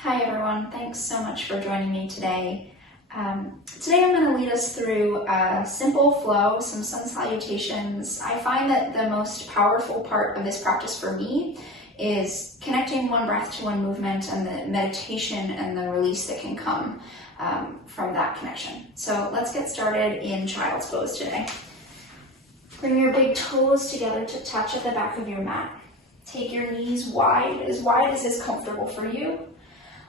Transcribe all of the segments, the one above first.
Hi everyone, thanks so much for joining me today. Today I'm going to lead us through a simple flow, some sun salutations. I find that the most powerful part of this practice for me is connecting one breath to one movement and the meditation and the release that can come from that connection. So let's get started in child's pose today. Bring your big toes together to touch at the back of your mat. Take your knees wide as is comfortable for you.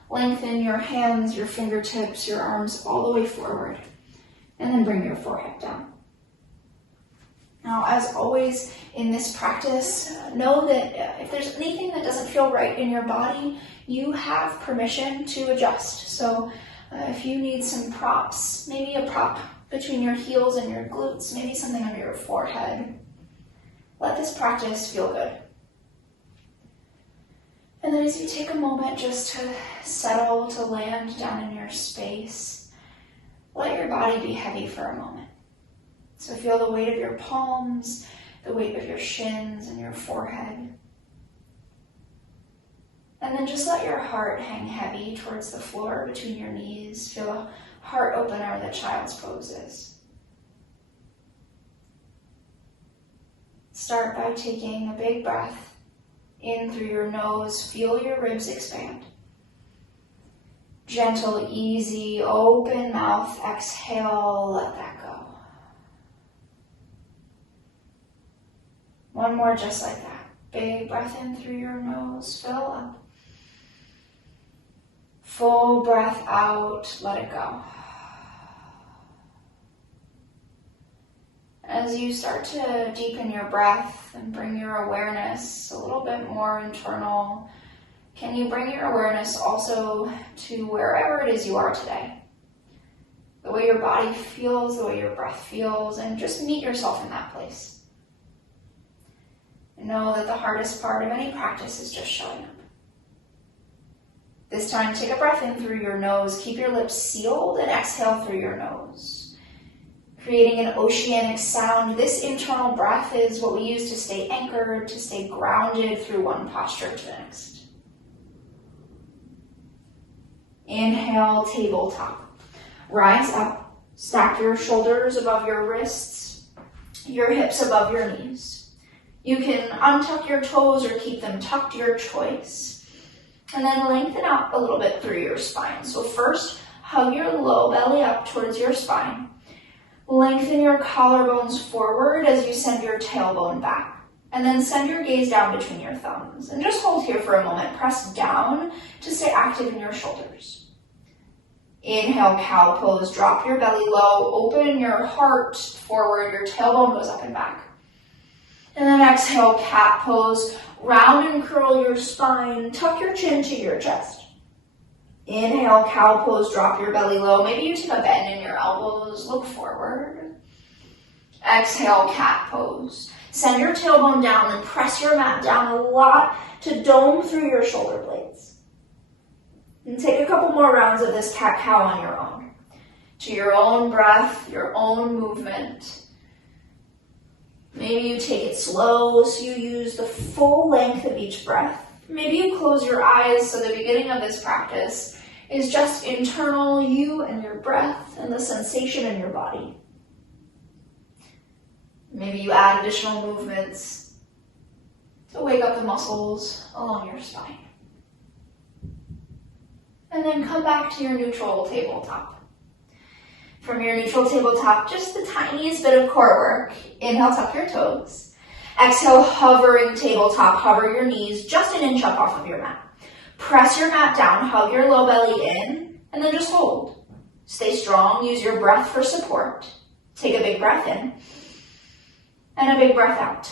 Lengthen your hands, your fingertips, your arms all the way forward, and then bring your forehead down. Now, as always in this practice, know that if there's anything that doesn't feel right in your body, you have permission to adjust. So if you need some props, maybe a prop between your heels and your glutes, maybe something under your forehead, let this practice feel good. And then as you take a moment just to settle, to land down in your space, let your body be heavy for a moment. So feel the weight of your palms, the weight of your shins and your forehead. And then just let your heart hang heavy towards the floor between your knees. Feel a heart opener that child's pose is. Start by taking a big breath in through your nose, feel your ribs expand. Gentle, easy, open mouth, exhale, let that go. One more just like that. Big breath in through your nose, fill up. Full breath out, let it go. As you start to deepen your breath and bring your awareness a little bit more internal, can you bring your awareness also to wherever it is you are today? The way your body feels, the way your breath feels, and just meet yourself in that place. And know that the hardest part of any practice is just showing up. This time, take a breath in through your nose, keep your lips sealed, and exhale through your nose. Creating an oceanic sound. This internal breath is what we use to stay anchored, to stay grounded through one posture to the next. Inhale, tabletop. Rise up, stack your shoulders above your wrists, your hips above your knees. You can untuck your toes or keep them tucked, your choice. And then lengthen out a little bit through your spine. So first, hug your low belly up towards your spine. Lengthen your collarbones forward as you send your tailbone back. And then send your gaze down between your thumbs. And just hold here for a moment. Press down to stay active in your shoulders. Inhale, cow pose. Drop your belly low. Open your heart forward. Your tailbone goes up and back. And then exhale, cat pose. Round and curl your spine. Tuck your chin to your chest. Inhale, cow pose, drop your belly low. Maybe you take a bend in your elbows, look forward. Exhale, cat pose. Send your tailbone down and press your mat down a lot to dome through your shoulder blades. And take a couple more rounds of this cat-cow on your own. To your own breath, your own movement. Maybe you take it slow so you use the full length of each breath. Maybe you close your eyes so the beginning of this practice is just internal, you and your breath and the sensation in your body. Maybe you add additional movements to wake up the muscles along your spine. And then come back to your neutral tabletop. From your neutral tabletop, just the tiniest bit of core work. Inhale, tuck your toes. Exhale, hovering tabletop, hover your knees just an inch up off of your mat. Press your mat down, hug your low belly in, and then just hold. Stay strong, use your breath for support. Take a big breath in, and a big breath out.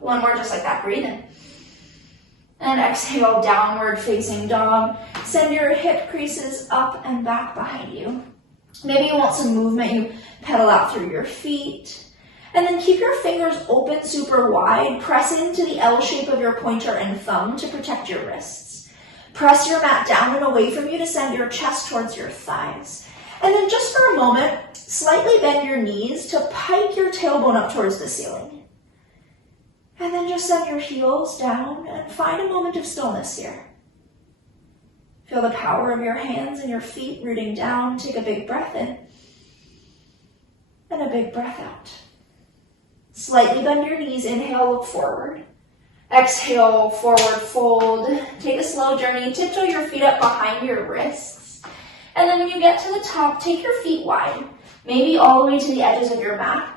One more just like that, breathe in. And exhale, downward facing dog. Send your hip creases up and back behind you. Maybe you want some movement, you pedal out through your feet. And then keep your fingers open super wide, press into the L shape of your pointer and thumb to protect your wrists. Press your mat down and away from you to send your chest towards your thighs. And then just for a moment, slightly bend your knees to pike your tailbone up towards the ceiling. And then just send your heels down and find a moment of stillness here. Feel the power of your hands and your feet rooting down. Take a big breath in and a big breath out. Slightly bend your knees. Inhale, look forward. Exhale, forward fold. Take a slow journey. Tiptoe your feet up behind your wrists. And then when you get to the top, take your feet wide, maybe all the way to the edges of your mat.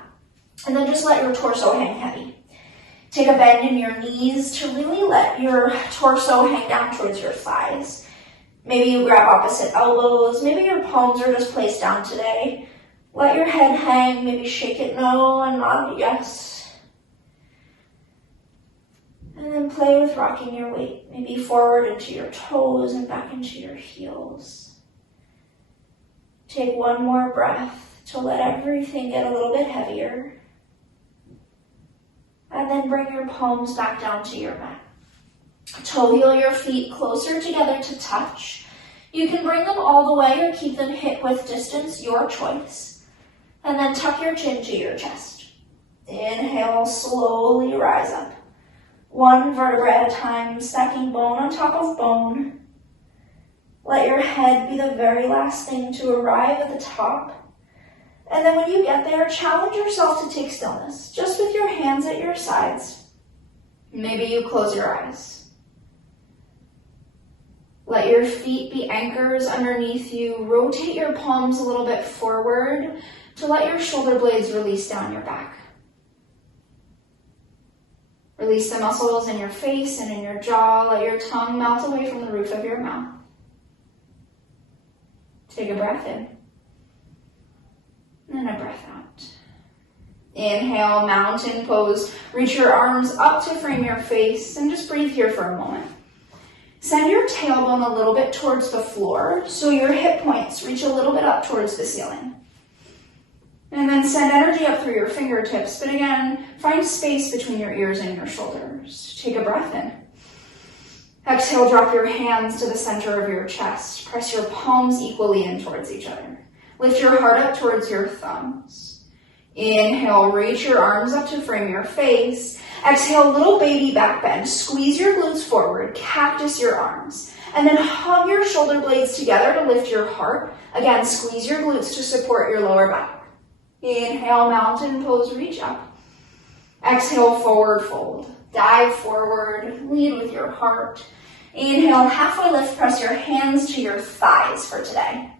And then just let your torso hang heavy. Take a bend in your knees to really let your torso hang down towards your thighs. Maybe you grab opposite elbows. Maybe your palms are just placed down today. Let your head hang. Maybe shake it no and nod yes. And then play with rocking your weight. Maybe forward into your toes and back into your heels. Take one more breath to let everything get a little bit heavier. And then bring your palms back down to your mat. Toe heel your feet closer together to touch. You can bring them all the way or keep them hip-width distance, your choice. And then tuck your chin to your chest. Inhale, slowly rise up. One vertebra at a time, stacking bone on top of bone. Let your head be the very last thing to arrive at the top. And then when you get there, challenge yourself to take stillness, just with your hands at your sides. Maybe you close your eyes. Let your feet be anchors underneath you. Rotate your palms a little bit forward to let your shoulder blades release down your back. Release the muscles in your face and in your jaw. Let your tongue melt away from the roof of your mouth. Take a breath in. And a breath out. Inhale, mountain pose. Reach your arms up to frame your face and just breathe here for a moment. Send your tailbone a little bit towards the floor so your hip points reach a little bit up towards the ceiling. And then send energy up through your fingertips, but again, find space between your ears and your shoulders. Take a breath in. Exhale, drop your hands to the center of your chest. Press your palms equally in towards each other. Lift your heart up towards your thumbs. Inhale, reach your arms up to frame your face. Exhale, little baby back bend. Squeeze your glutes forward, cactus your arms. And then hug your shoulder blades together to lift your heart. Again, squeeze your glutes to support your lower back. Inhale, mountain pose, reach up. Exhale, forward fold. Dive forward, lead with your heart. Inhale, halfway lift, press your hands to your thighs for today.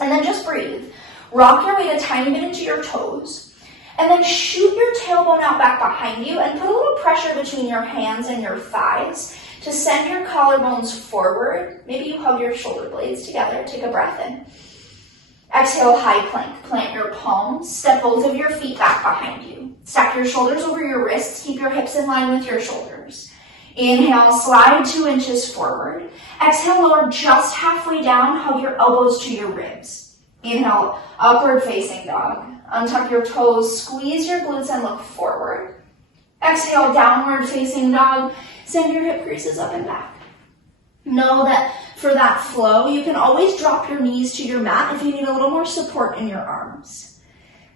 And then just breathe. Rock your weight a tiny bit into your toes. And then shoot your tailbone out back behind you and put a little pressure between your hands and your thighs to send your collarbones forward. Maybe you hug your shoulder blades together. Take a breath in. Exhale, high plank. Plant your palms. Step both of your feet back behind you. Stack your shoulders over your wrists. Keep your hips in line with your shoulders. Inhale, slide 2 inches forward. Exhale, lower just halfway down. Hug your elbows to your ribs. Inhale, upward facing dog. Untuck your toes, squeeze your glutes and look forward. Exhale, downward facing dog. Send your hip creases up and back. Know that for that flow, you can always drop your knees to your mat if you need a little more support in your arms.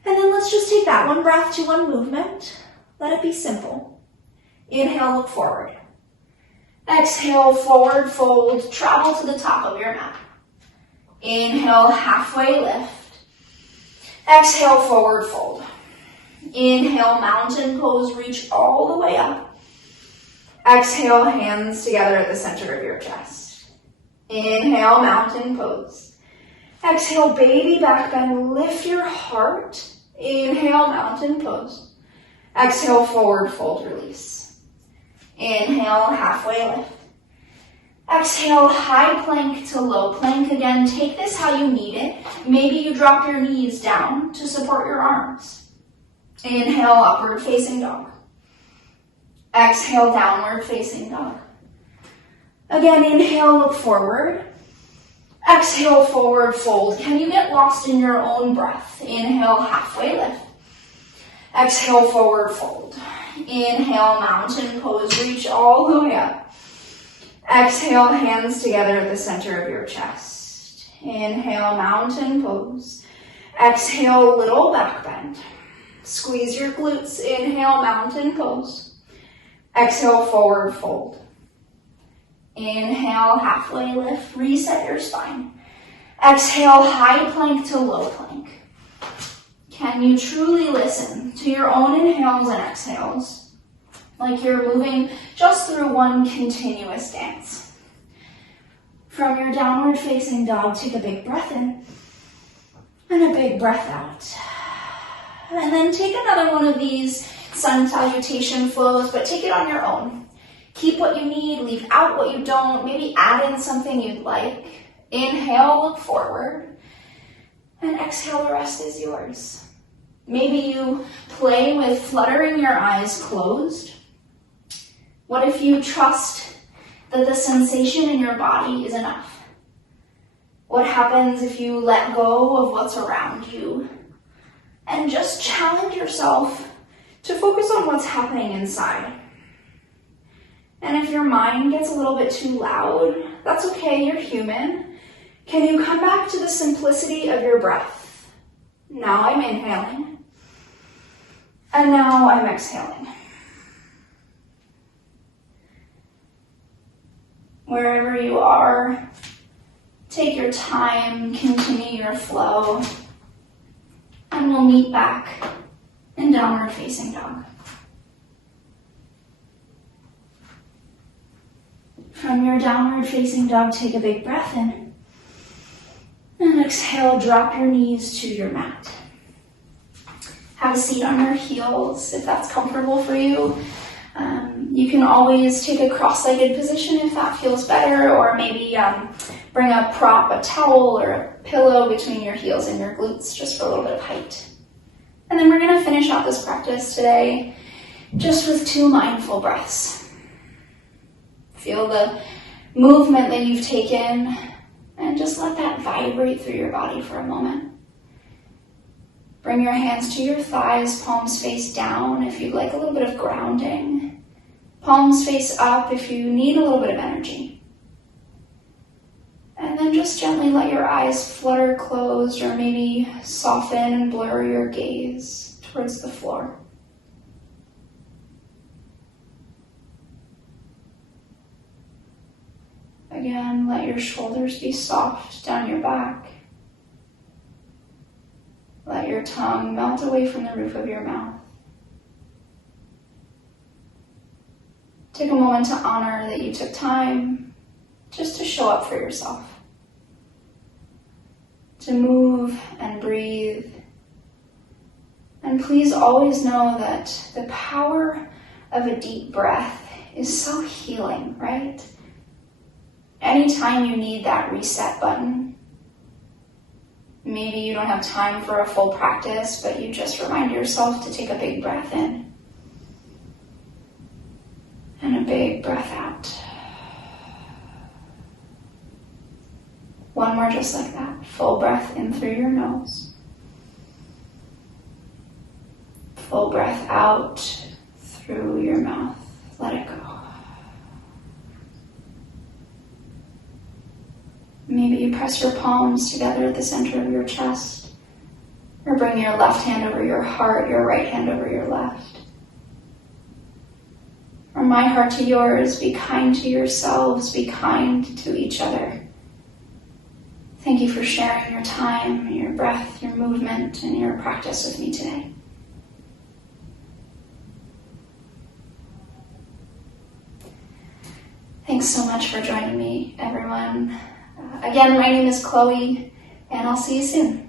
And then let's just take that one breath to one movement. Let it be simple. Inhale, look forward. Exhale, forward fold. Travel to the top of your mat. Inhale, halfway lift. Exhale, forward fold. Inhale, mountain pose. Reach all the way up. Exhale, hands together at the center of your chest. Inhale, mountain pose. Exhale, baby back bend. Lift your heart. Inhale, mountain pose. Exhale, forward fold, release. Inhale, halfway lift. Exhale, high plank to low plank. Again, take this how you need it. Maybe you drop your knees down to support your arms. Inhale, upward facing dog. Exhale, downward facing dog. Again, inhale, look forward. Exhale, forward fold. Can you get lost in your own breath? Inhale, halfway lift. Exhale, forward fold. Inhale, mountain pose. Reach all the way up. Exhale, hands together at the center of your chest. Inhale, mountain pose. Exhale, little back bend. Squeeze your glutes. Inhale, mountain pose. Exhale, forward fold. Inhale, halfway lift, reset your spine. Exhale, high plank to low plank. Can you truly listen to your own inhales and exhales like you're moving just through one continuous dance? From your downward facing dog, take a big breath in and a big breath out. And then take another one of these sun salutation flows, but take it on your own. Keep what you need, leave out what you don't, maybe add in something you'd like. Inhale, look forward, and exhale, the rest is yours. Maybe you play with fluttering your eyes closed. What if you trust that the sensation in your body is enough? What happens if you let go of what's around you and just challenge yourself to focus on what's happening inside? And if your mind gets a little bit too loud, that's okay, you're human. Can you come back to the simplicity of your breath? Now I'm inhaling, and now I'm exhaling. Wherever you are, take your time, continue your flow, and we'll meet back in downward facing dog. From your downward facing dog, take a big breath in. And exhale, drop your knees to your mat. Have a seat on your heels if that's comfortable for you. You can always take a cross-legged position if that feels better, or maybe bring a prop, a towel, or a pillow between your heels and your glutes just for a little bit of height. And then we're going to finish out this practice today just with 2 mindful breaths. Feel the movement that you've taken, and just let that vibrate through your body for a moment. Bring your hands to your thighs, palms face down if you'd like a little bit of grounding. Palms face up if you need a little bit of energy. And then just gently let your eyes flutter closed, or maybe soften and blur your gaze towards the floor. Again, let your shoulders be soft down your back. Let your tongue melt away from the roof of your mouth. Take a moment to honor that you took time just to show up for yourself, to move and breathe. And please always know that the power of a deep breath is so healing, right? Anytime you need that reset button, maybe you don't have time for a full practice, but you just remind yourself to take a big breath in and a big breath out. One more just like that. Full breath in through your nose. Full breath out through your mouth. Let it go. Maybe you press your palms together at the center of your chest, or bring your left hand over your heart, your right hand over your left. From my heart to yours, be kind to yourselves, be kind to each other. Thank you for sharing your time, your breath, your movement, and your practice with me today. Thanks so much for joining me, everyone. Again, my name is Chloe, and I'll see you soon.